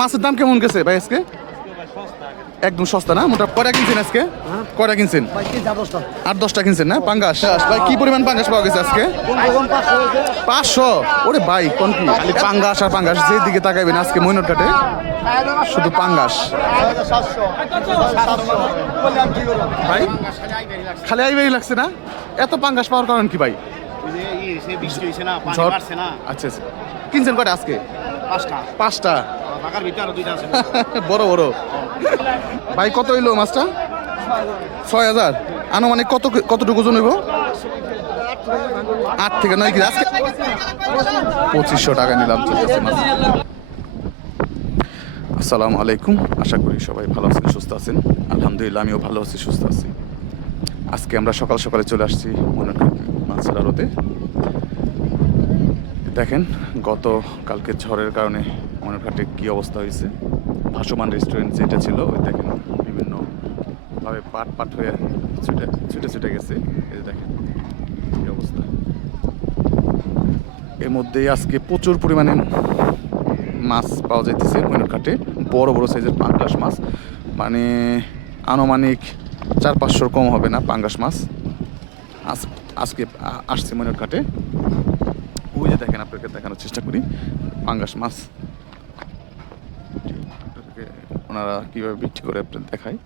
মাছের দাম কেমন গেছে ভাই আজকে? একদম সস্তা না? মোটা কয়টা কিনছেন আজকে? কয়টা কিনছেন? আট দশটা কিনছেন না? পাঙ্গাস। ভাই কি পরিমাণ পাঙ্গাস পাওয়া গেছে আজকে? পাঁচশো ওরে ভাই কোন কি? খালি পাঙ্গাস আর পাঙ্গাস যেদিকে তাকাইবেন আজকে মইনট কাটে শুধু পাঙ্গাস। ভাই খালি আইবাই লাগছে না? এত পাঙ্গাস পাওয়ার কারণ কি ভাই? আচ্ছা আচ্ছা। কিনছেন কয়টা আজকে? পাঁচটা। পাঁচটা। ভিতরে দুইটা আছে। বড় বড়। ভাই, কত হইল মাছটা? ছয় হাজার। আনুমানিক কত কতটুকু ওজন হইব? আট থেকে নয় কেজি আজকে পঁচিশশো টাকা নিলাম আসসালামু আলাইকুম। আশা করি সবাই ভালো আছেন, সুস্থ আছেন। আলহামদুলিল্লাহ, আমিও ভালো আছি, সুস্থ আছি। আজকে আমরা সকাল সকালে চলে আসছি মনে মাছের আড়তে। দেখেন গত কালকে ঝড়ের কারণে মনেরঘাটে কি অবস্থা হয়েছে? ভাসমান রেস্টুরেন্ট যেটা ছিল, ওই দেখেন বিভিন্নভাবে পাট পাট হয়ে ছুটে ছুটে ছুটে গেছে। এই দেখেন, কি অবস্থা। এর মধ্যেই আজকে প্রচুর পরিমাণে মাছ পাওয়া যাইতেছে ময়ূরঘাটে বড় বড় সাইজের পাঙ্গাস মাছ। মানে আনুমানিক চার পাঁচশোর কম হবে না পাঙ্গাস মাছ। আজ, আজকে আসছে ময়ূরঘাটে ওই যে দেখেন আপনাকে দেখানোর চেষ্টা করি। পাঙ্গাস মাছ। ওনারা কীভাবে বিক্রি করে আপনাদের দেখায়?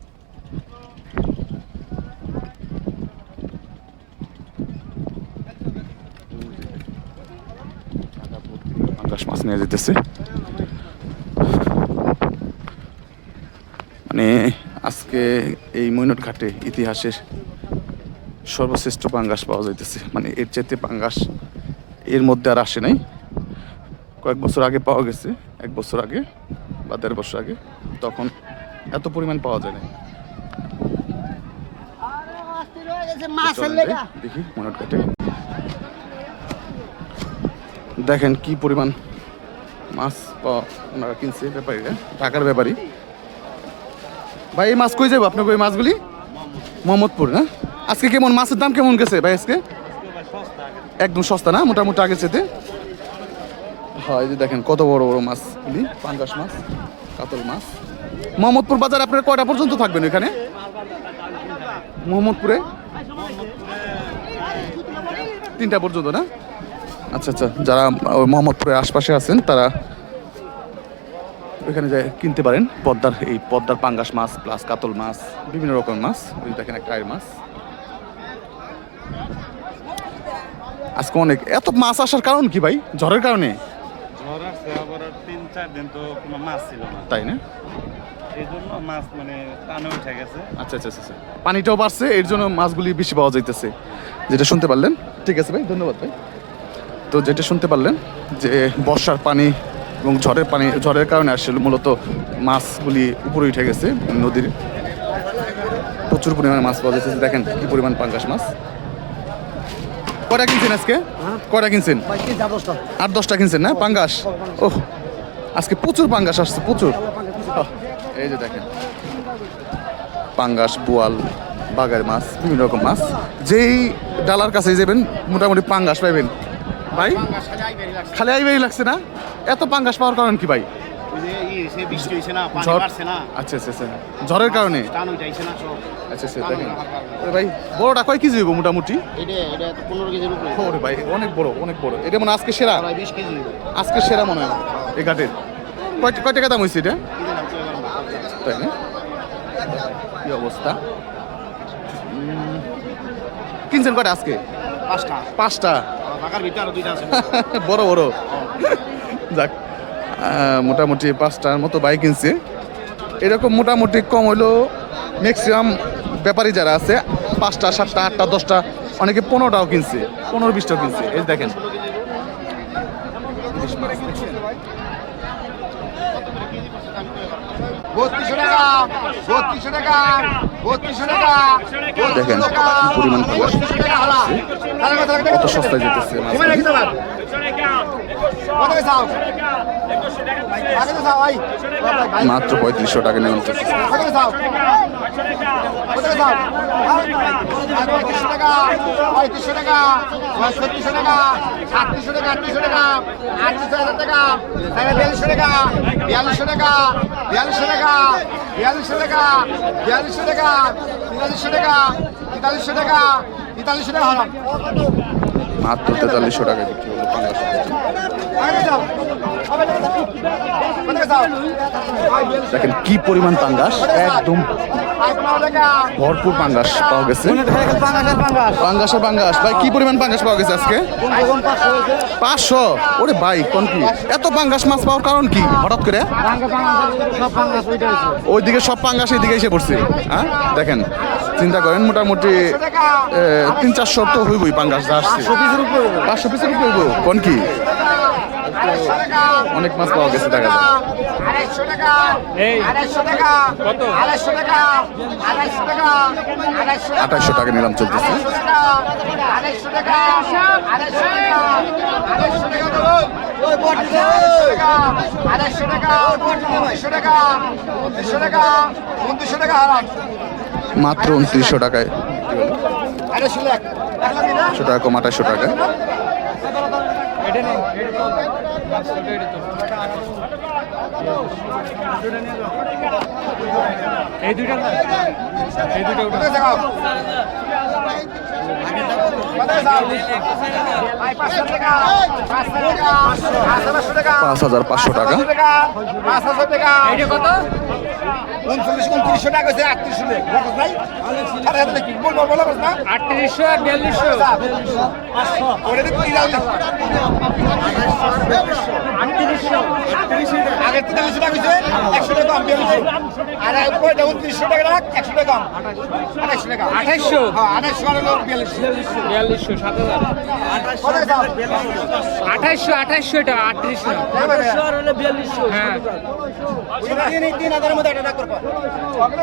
পাঙ্গাস মাছ নিয়ে যেতেছে। মানে আজকে এই মৈনট ঘাটে ইতিহাসের সর্বশ্রেষ্ঠ পাঙ্গাস পাওয়া যাইতেছে। মানে এর চাইতে পাঙ্গাস এর মধ্যে আর আসে নাই। কয়েক বছর আগে পাওয়া গেছে, এক বছর আগে। বা দেড় বছর আগে, তখন এত পরিমাণ পাওয়া যায় না দেখি দেখেন কি পরিমাণ মাছ পাওয়া ওনারা কিনছে ব্যাপারীরা ঢাকার ব্যাপারী। ভাই, এই মাছ কই যাব আপনাকে ওই মাছগুলি? মোহাম্মদপুর না আজকে কেমন, মাছের দাম কেমন গেছে ভাই আজকে? একদম সস্তা না, মোটামুটি আগের চেতে হয়, এই যে দেখেন কত বড় বড় মাছগুলি পাঙ্গাস মাছ, কাতল মাছ। মোহাম্মদপুর বাজার আপনার কয়টা পর্যন্ত থাকবেন এখানে? মোহাম্মদপুরে? তিনটা পর্যন্ত না? আচ্ছা আচ্ছা যারা মোহাম্মদপুরের আশপাশে আছেন, তারা ওইখানে যায় কিনতে পারেন পদ্মার, এই পদ্মার পাঙ্গাস মাছ, প্লাস কাতল মাছ, বিভিন্ন রকমের মাছ। ওই দেখেন একটা আয়ের মাছ। আজকে অনেক, এত মাছ আসার কারণ কি ভাই? ঝড়ের কারণে? আবার তিন চার দিন তো কোনো মাছ ছিল না। তাই না? এই জন্য মাছ মানে টানে উঠে গেছে। আচ্ছা আচ্ছা আচ্ছা আচ্ছা। পানিটাও বাড়ছে এর জন্য মাছগুলি বেশি পাওয়া যাইতেছে। যেটা শুনতে পারলেন? ঠিক আছে ভাই ধন্যবাদ ভাই। তো যেটা শুনতে পারলেন যে বর্ষার পানি এবং ঝড়ের পানি ঝড়ের কারণে আসলে মূলত মাছগুলি উপরে উঠে গেছে নদীর প্রচুর পরিমাণে মাছ পাওয়া যাচ্ছে দেখেন কি পরিমাণ পাঙ্গাস মাছ। কয়টা কিনছেন আজকে? কয়টা কিনছেন? আট দশটা। কিনছেন না? পাঙ্গাস? ও আজকে প্রচুর পাঙ্গাস আসছে প্রচুর। এই যে দেখেন। পাঙ্গাস বোয়াল বাগার মাছ বিভিন্ন রকম মাছ। যেই ডালার কাছে যাবেন মোটামুটি পাঙ্গাস পাইবেন। ভাই খালি আইবাই লাগছে না? এত পাঙ্গাস পাওয়ার কারণ কি ভাই? ঝড় আচ্ছা আচ্ছা আচ্ছা। ঝড়ের কারণে? আচ্ছা আচ্ছা দেখেন ভাই বড়টা কয় কেজি হইব মোটামুটি? ওরে ভাই অনেক বড় অনেক বড়। এটা মনে আজকে সেরা? আজকে সেরা মনে হয় এই ঘাটের। কয় কয় টাকা দাম হয়েছে এটা? তাই না? কি অবস্থা? কিনছেন কয়টা আজকে? পাঁচটা। পাঁচটা? বড় বড়। যাক। মোটামুটি পাঁচটার মতো বাইক কিনছে। এরকম মোটামুটি কম হইল ম্যাক্সিমাম ব্যাপারী যারা আছে, পাঁচটা, সাতটা, আটটা, দশটা, অনেকে পনেরোটাও কিনছে, পনেরো, বিশটাও কিনছে। এই দেখেন। বত্রিশশো টাকা বত্রিশশো টাকা। দেখেন কি পরিমাণ কত সস্তায় যেতেছে মাত্র পঁয়ত্রিশশো টাকা নেওয়া টাকা পঁয়ত্রিশশো টাকা টাকা টাকা টাকা টাকা টাকা টাকা বিয়াল্লিশশো টাকা বিয়াল্লিশশো টাকা বিয়াল্লিশশো টাকা তেতাল্লিশশো টাকা তেতাল্লিশশো টাকা তেতাল্লিশশো টাকা হারাম মাত্র তেতাল্লিশশো টাকা বিক্রি হলো পাঙ্গাস দেখেন কি পরিমাণ পাঙ্গাস। একদম ভরপুর পাঙ্গাস পাওয়া গেছে। পাঙ্গাস। ভাই, কি পরিমাণ পাঙ্গাস পাওয়া গেছে আজকে? পাঁচশো। ওরে ভাই, কোন কি? এত পাঙ্গাস মাছ পাওয়ার কারণ কি? হঠাৎ করে? ওইদিকে সব পাঙ্গাস এইদিকে এসে পড়ছে। হ্যাঁ দেখেন, চিন্তা করেন, মোটামুটি তিন চারশো তো হইবই পাঙ্গাস যা আসছে। পাঁচশো পিসের উপরে হইব। কোন কি? অনেক মাছ পাওয়া গেছে দেখা আঠাইশো টাকা নিলাম চলতেছে আড়াইশো টাকা টাকা টাকা টাকা মাত্র উনত্রিশশো টাকায় একশো টাকা কম আঠাইশো টাকা পাঁচ হাজার পাঁচশো টাকা। পাঁচ হাজার টাকা। উনচল্লিশ উনত্রিশশো টাকা আটত্রিশশো আটত্রিশশো আর বিয়াল্লিশশো। আগে টাকা হয়েছে? একশো টাকা কম বিয়াল্লিশশো আর উপরে উনত্রিশশো টাকা রাখ একশো টাকা কম। টাকা। আঠাইশশো হ্যাঁ আড়াইশো আর বিয়াল্লিশশো। বিয়াল্লিশশো সাত হাজার। আঠাইশশো আঠাইশশো এটা আটত্রিশ না হ্যাঁ। তিন হাজারের মধ্যে একটা করব।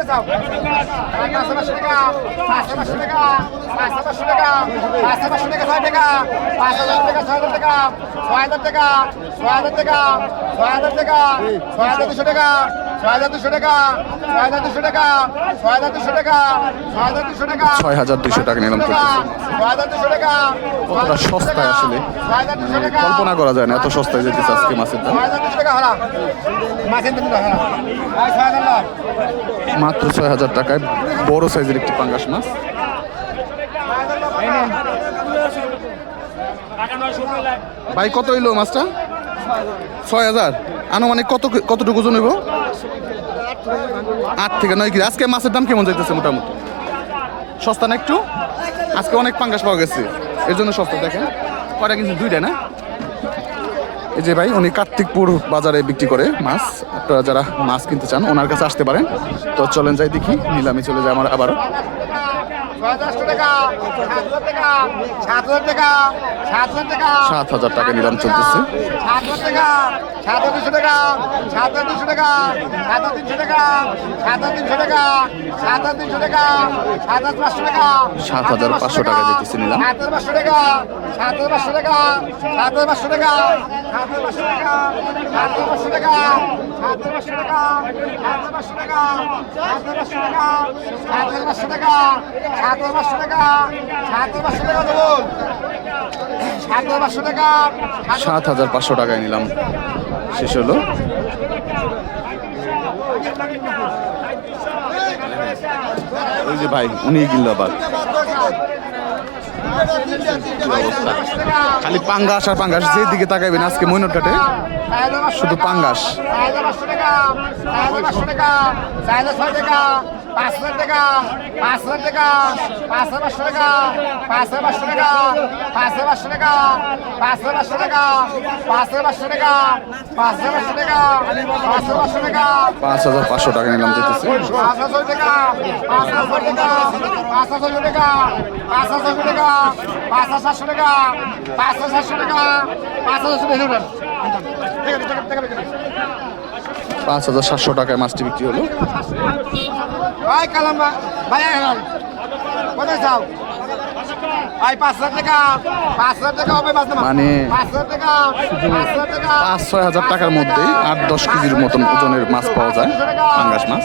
যাও। পাঁচশো টাকা পাঁচশো টাকা পাঁচশো টাকা পাঁচশো টাকা ছয় টাকা পাঁচ হাজার টাকা ছয় হাজার টাকা ছয় হাজার টাকা ছয় হাজার টাকা ছয় হাজার টাকা ছয় হাজার দুশো টাকা ছয় হাজার দুশো টাকা ছয় হাজার দুশো টাকা ছয় হাজার দুশো টাকা ছয় হাজার দুশো টাকা ছয় হাজার দুইশো টাকা নিলাম দুশো কতটা সস্তায় আসলে দুশো কল্পনা করা যায় না এত সস্তায় যেতেছে আজকে মাছের দাম দুশো মাত্র ছয় হাজার টাকায় বড় সাইজের একটি পাঙ্গাস মাছ ভাই কত হইল মাছটা ছয় হাজার। আনুমানিক কত কতটুকু ওজন হইব? আট থেকে নয় কেজি। আজকে মাছের দাম কেমন যাইতেছে মোটামুটি? সস্তা না একটু? আজকে অনেক পাঙ্গাস পাওয়া গেছে। এর জন্য সস্তা দেখেন। কয়টা কিন্তু দুইটা না? এই যে ভাই উনি কার্তিকপুর বাজারে বিক্রি করে মাছ। আপনারা যারা মাছ কিনতে চান ওনার কাছে আসতে পারেন। তো চলেন যাই দেখি। নিলামে চলে যায় আমার আবারও। সাত হাজার টাকা নিলাম চলতেছে। টাকা সাত হাজার দুশো টাকা সাত হাজার দুশো টাকা সাত তিনশো টাকা সাত তিনশো টাকা সাত তিনশো টাকা সাত হাজার পাঁচশো টাকা সাত হাজার পাঁচশো টাকা যেতেছে নিলাম। সাত হাজার পাঁচশো টাকা সাত হাজার পাঁচশো টাকা সাত হাজার পাঁচশো টাকা সাত হাজার পাঁচশো টাকা সাত হাজার পাঁচশো টাকা সাত হাজার পাঁচশো টাকা সাত হাজার পাঁচশো টাকা সাত হাজার পাঁচশো টাকা সাত হাজার পাঁচশো টাকা সাত হাজার পাঁচশো টাকা সাত হাজার পাঁচশো টাকা দেবো সাত হাজার পাঁচশো টাকায় নিলাম। শেষ হলো। ওই যে ভাই উনি গিল আবার খালি পাঙ্গাস আর পাঙ্গাস যেদিকে তাকাইবেন আজকে মইনট ঘাটে শুধু পাঙ্গাস। পাঁচ হাজার টাকা পাঁচ হাজার টাকা পাঁচ হাজার পাঁচশো টাকা পাঁচ হাজার পাঁচশো টাকা পাঁচ হাজার পাঁচশো টাকা পাঁচ হাজার পাঁচশো টাকা পাঁচ হাজার পাঁচশো টাকা পাঁচ হাজার পাঁচশো টাকা পাঁচ হাজার পাঁচশো টাকা পাঁচ হাজার পাঁচশো টাকা নিলাম যেতেছে পাঁচ হাজার টাকা পাঁচ হাজার টাকা পাঁচ হাজার টাকা পাঁচ হাজার টাকা পাঁচ হাজার সাতশো টাকা পাঁচ হাজার সাতশো টাকা পাঁচ হাজার ঠিক আছে পাঁচ হাজার সাতশো টাকায় মাছটি বিক্রি হলো। ভাই ভাই কোথায় যাও? মানে পাঁচ ছয় হাজার টাকার মধ্যেই আট দশ কেজির মতন ওজনের মাছ পাওয়া যায় পাঙ্গাস মাছ।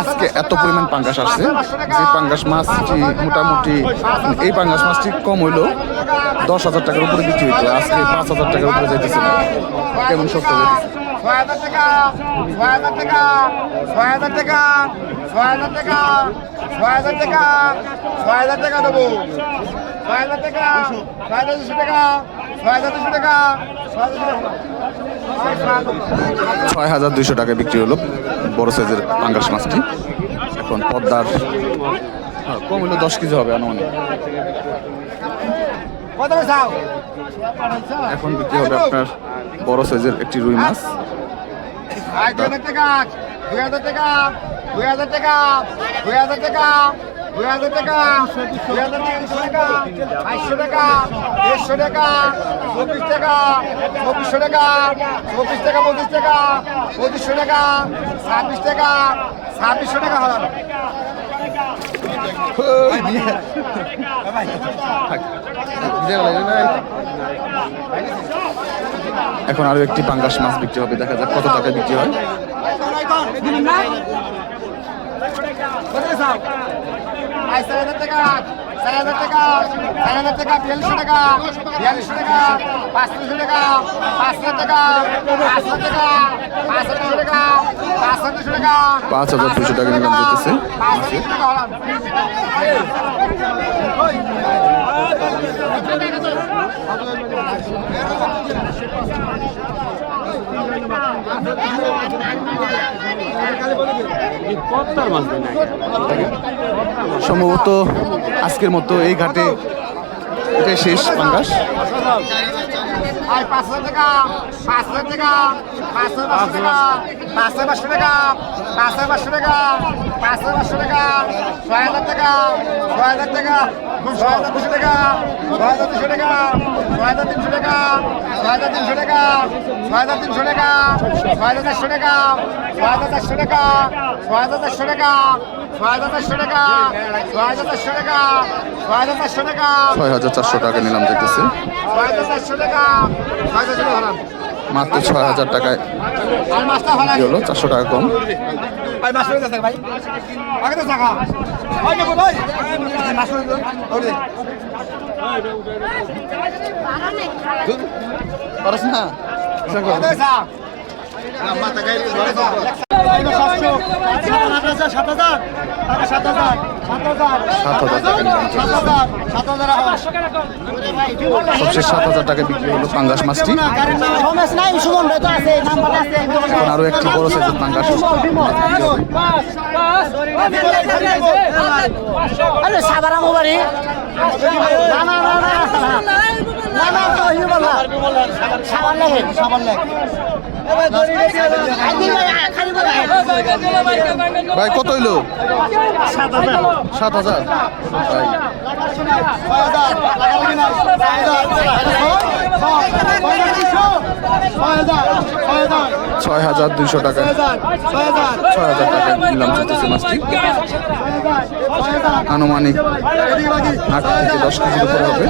আজকে এত পরিমাণ পাঙ্গাস আসছে যে পাঙ্গাস মাছটি মোটামুটি এই পাঙ্গাস মাছটি কম হইলেও দশ হাজার টাকার উপরে বিক্রি হইতো। আজকে পাঁচ হাজার টাকার উপরে যাইতেছে না। কেমন যাইতেছে? ছয় হাজার টাকা ছয় হাজার টাকা ছয় হাজার টাকা ছয় হাজার টাকা ছয় হাজার টাকা ছয় হাজার টাকা দেবো ছয় হাজার টাকা ছয় হাজার দুশো টাকা ছয় হাজার দুশো টাকা ছয় হাজার টাকা দুইশো টাকায় বিক্রি হলো বড় সাইজের পাঙ্গাস মাছটি এখন পদ্মার হ্যাঁ, কম হলো দশ কেজি হবে আনুমানিক এখন বিক্রি হবে আপনার বড় সাইজের একটি রুই মাছ দুই হাজার টাকা দুই হাজার টাকা দুই হাজার টাকা দুই হাজার টাকা। দুই হাজার টাকা দুই হাজার তিনশো টাকা বাইশশো টাকা দেড়শো টাকা চব্বিশ টাকা চব্বিশশো টাকা চব্বিশ টাকা পঁচিশ টাকা পঁচিশশো টাকা ছাব্বিশ টাকা ছাব্বিশশো টাকা হলাম এখন আরও একটি পাঙ্গাস মাছ বিক্রি হবে দেখা যাক কত টাকায় বিক্রি হয়। চার হাজার টাকা চার হাজার টাকা চার হাজার টাকা বিয়াল্লিশশো টাকা বিয়াল্লিশশো টাকা পাঁচশো টাকা পাঁচ হাজার টাকা পাঁচ হাজার টাকা পাঁচ হাজার টাকা পাঁচ হাজার টাকা পাঁচ হাজার দুশো টাকা নিলাম যেতেছে। পাঁচ হাজার টাকা হলাম। সম্ভবত আজকের মতো এই ঘাটে এটাই শেষ পাঙ্গাস। টাকা টাকা পাঁচ পাঁচশো টাকা পাঁচশো টাকা পাঁচশো টাকা পাঁচশো টাকা, ছয় হাজার টাকা, ছয় হাজার টাকা ছয় হাজার দুশো টাকা ছয় হাজার দুশো টাকা ছয় হাজার তিনশো টাকা ছয় হাজার তিনশো টাকা ছয় হাজার তিনশো টাকা ছয় হাজার চারশো টাকা ছয় হাজার চারশো টাকা ছয় হাজার চারশো টাকা ছয় হাজার চারশো টাকা ছয় হাজার চারশো টাকা ছয় হাজার চারশো টাকা ছয় হাজার চারশো টাকা নিলাম যেতেছে ছয় হাজার চারশো টাকা ছয় হাজার টাকা মাত্র ছয় হাজার টাকায় হলো চারশো টাকা কম হয়ে ভাই পারস না। সাত হাজার সাত হাজার সবশেষ সাত হাজার টাকা বিক্রি হলো পাঙ্গাস মাছটি। এখন আরও একটি বড় সাইজের পাঙ্গাস। সাবান লাগে সাবান লাগে ভাই কত হইল? সাত হাজার। ছয় হাজার দুইশো টাকা। ছয় হাজার টাকা নিলাম চলতেছে মাছটি। আনুমানিক আট থেকে দশ কেজির উপরে হবে।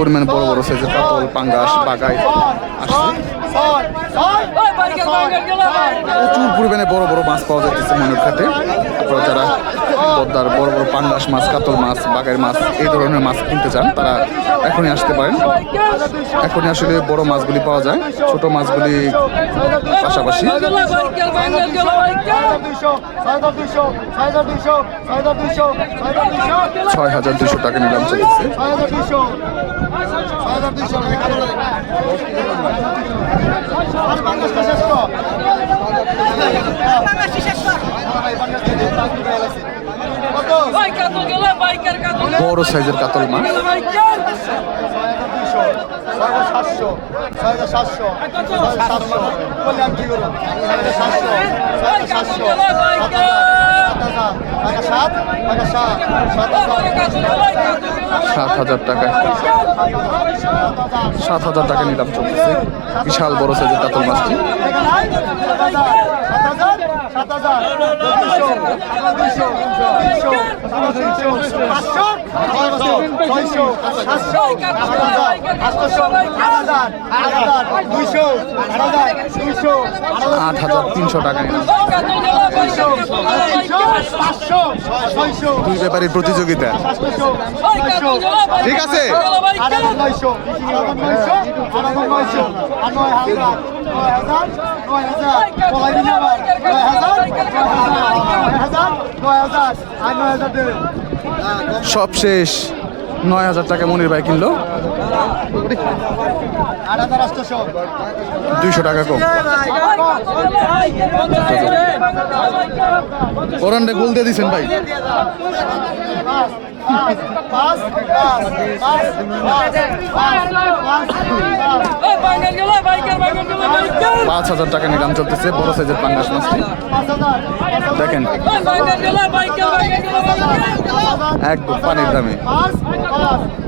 পরিমাণে বড় বড় সাইজের কাতল, পাঙ্গাস বাগাই আসছে। প্রচুর পরিমাণে বড় বড় মাছ পাওয়া যাচ্ছে মনের ঘাটে। আপনারা যারা পদ্মার বড় বড় পাঙ্গাস মাছ, কাতল মাছ বাগাই মাছ, এই ধরনের মাছ কিনতে চান, তারা এখনই আসতে পারেন। এখনই আসলে বড় মাছগুলি পাওয়া যায়, ছোট মাছগুলি পাশাপাশি। ছয় হাজার দুশো টাকা নিলাম চলেছে। বড় সাইজের কাতল সাত হাজার টাকা সাত হাজার টাকা নিলাম চলতেছে। বিশাল বড় সাইজের কাতল মাছটি। আট হাজার তিনশো টাকা দুই ব্যাপারের প্রতিযোগিতা ঠিক আছে দেবেন সব শেষ নয় হাজার টাকা মনির ভাই কিনলো। দুইশো টাকা কম। গোল দিয়ে দিছেন ভাই। পাঁচ হাজার টাকা নিলাম চলতেছে, বড় সাইজের পাঙ্গাস মাছটি। দেখেন। একদম পানির দামে।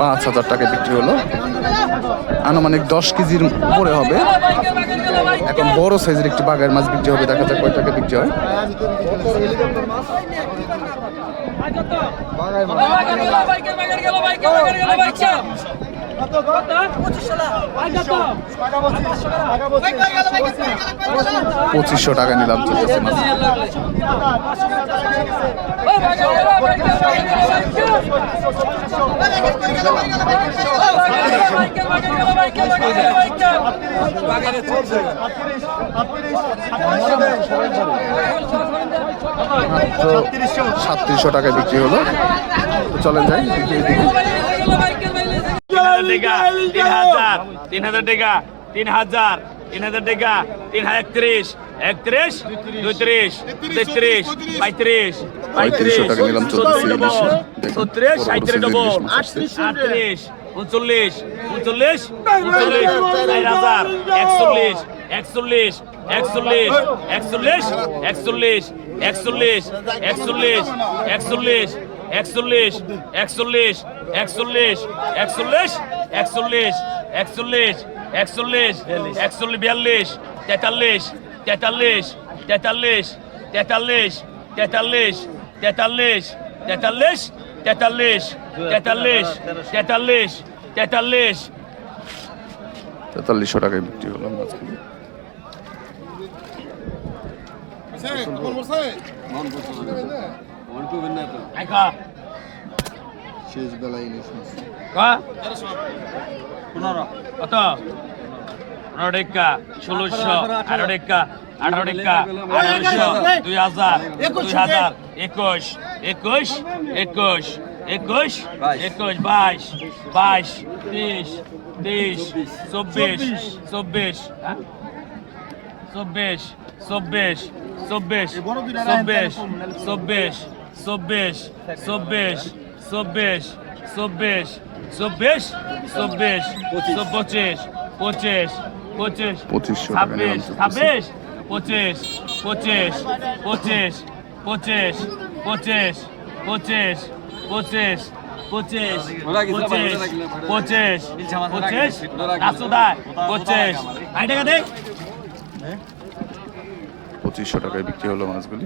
পাঁচ হাজার টাকা বিক্রি হলো। আনুমানিক দশ কেজির উপরে হবে। এখন বড় সাইজের একটি বাঘের মাছ বিক্রি হবে। দেখা যায় কয় টাকা বিক্রি হয়। বাঘের মাছ। পঁচিশশো টাকা নিলাম চলতেছে মাছ সাতত্রিশশো টাকায় বিক্রি হলো চলেন যাই দেখি এদিকে তিন হাজার তিন হাজার টাকা তিন হাজার তিন হাজার টাকা তিন হাজার একত্রিশ একত্রিশ দুত্রিশ তেত্রিশ পঁয়ত্রিশ টাকা চলতেছে ছত্রিশ সাঁত্রিশ ডবল। আটত্রিশ উনচল্লিশ উনচল্লিশ উনচল্লিশ চার হাজার একচল্লিশ একচল্লিশ একচল্লিশ একচল্লিশ একচল্লিশ একচল্লিশ একচল্লিশ একচল্লিশ একচল্লিশ একচল্লিশ একচল্লিশ একচল্লিশ একচল্লিশ একচল্লিশ একচল্লিশ একচল্লিশ বিয়াল্লিশ তেতাল্লিশ তেতাল্লিশ তেতাল্লিশ তেতাল্লিশ তেতাল্লিশ তেতাল্লিশ তেতাল্লিশ তেতাল্লিশ তেতাল্লিশ তেতাল্লিশ তেতাল্লিশ তেতাল্লিশশো টাকায় বিক্রি হলো মাছগুলি শেষ বেলায় ইলিশ কা পনেরো কত পনেরো টেক্কা ষোলোশো আঠারো টেক্কা আঠারো। টেক্কা আঠারোশো দুই হাজার দুই হাজার একুশ একুশ একুশ একুশ একুশ বাইশ বাইশ তেইশ তেইশ চব্বিশ চব্বিশ। হ্যাঁ? চব্বিশ চব্বিশ চব্বিশ চব্বিশ চব্বিশ চব্বিশ চব্বিশ চব্বিশ চব্বিশ চব্বিশ চব্বিশ পঁচিশ পঁচিশ পঁচিশ ছাব্বিশ। ছাব্বিশ পঁচিশ পঁচিশ পঁচিশ পঁচিশ পঁচিশ পঁচিশ পঁচিশ পঁচিশ পঁচিশ পঁচিশ পঁচিশ রাসুদায় পঁচিশ। আই টাকা দে পঁচিশশো টাকায় বিক্রি হলো মাছগুলি?